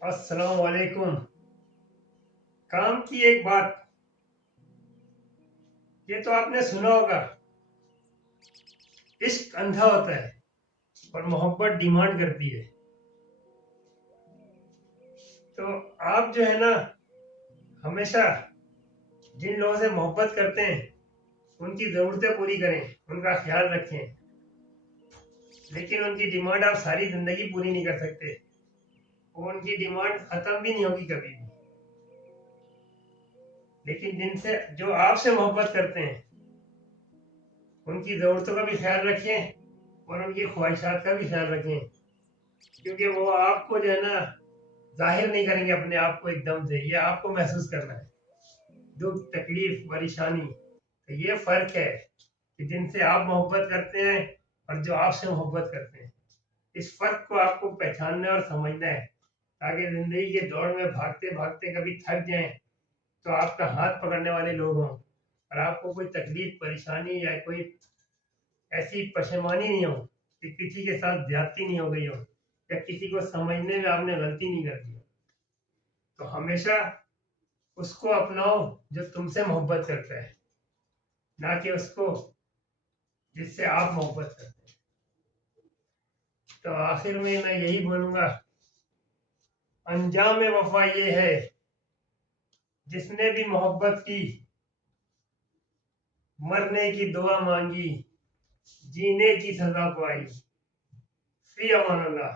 अस्सलाम वालेकुम। काम की एक बात, ये तो आपने सुना होगा, इश्क अंधा होता है और मोहब्बत डिमांड करती है। तो आप जो है ना, हमेशा जिन लोगों से मोहब्बत करते हैं उनकी ज़रूरतें पूरी करें, उनका ख्याल रखें। लेकिन उनकी डिमांड आप सारी ज़िंदगी पूरी नहीं कर सकते, वो उनकी डिमांड ख़त्म भी नहीं होगी कभी भी। लेकिन जिनसे जो आपसे मोहब्बत करते हैं उनकी ज़रूरतों का भी ख्याल रखें और उनकी ख्वाहिशात का भी ख्याल रखें, क्योंकि वो आपको जो है ना जाहिर नहीं करेंगे अपने आप को एकदम से, ये आपको महसूस करना है। दुख, तकलीफ, परेशानी, तो ये फर्क है कि जिनसे आप मोहब्बत करते हैं और जो आपसे मोहब्बत करते हैं। इस फर्क को आपको पहचानना और समझना है, ताकि जिंदगी के दौड़ में भागते भागते कभी थक जाएं तो आपका हाथ पकड़ने वाले लोग हों और आपको कोई तकलीफ, परेशानी या कोई ऐसी पशेमानी नहीं हो कि किसी के साथ ज्यादती नहीं हो गई हो या किसी को समझने में आपने गलती नहीं कर दी हो। तो हमेशा उसको अपनाओ जो तुमसे मोहब्बत करता है, ना कि उसको जिससे आप मोहब्बत करते हैं। तो आखिर में मैं यही बोलूंगा, अंजाम वफा ये है, जिसने भी मोहब्बत की, मरने की दुआ मांगी, जीने की सजा पाई। फी अमान अल्लाह।